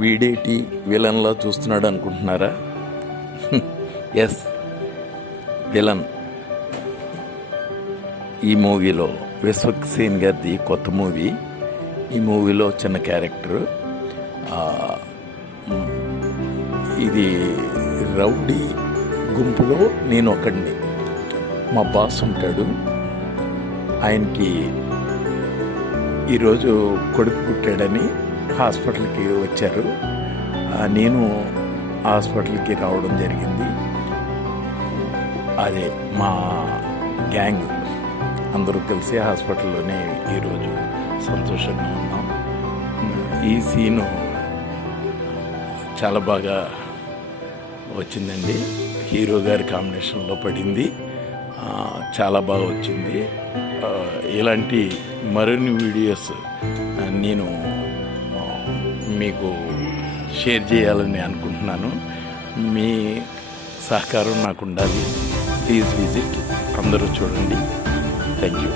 వీడేటి విలన్లా చూస్తున్నాడు అనుకుంటున్నారా? Yes, villain. ఈ మూవీలో విశ్వక్సేన్ గారిది కొత్త మూవీ. ఈ మూవీలో చిన్న క్యారెక్టర్. ఇది రౌడీ గుంపులో నేను ఒకడిని. మా బాస్ ఉంటాడు, ఆయనకి ఈరోజు కొడుకు పుట్టాడని హాస్పిటల్కి వచ్చారు. నేను హాస్పిటల్కి రావడం జరిగింది. అదే మా గ్యాంగ్ అందరూ కలిసి హాస్పిటల్లోనే ఈరోజు సంతోషంగా ఉన్నాం. ఈ సీను చాలా బాగా వచ్చిందండి. హీరో గారి కాంబినేషన్లో పడింది, చాలా బాగా వచ్చింది. ఇలాంటి మరిన్ని వీడియోస్ నేను మీకు షేర్ చేయాలని అనుకుంటున్నాను. మీ సహకారం నాకు ఉండాలి. ప్లీజ్ విజిట్, అందరూ చూడండి. Thank you.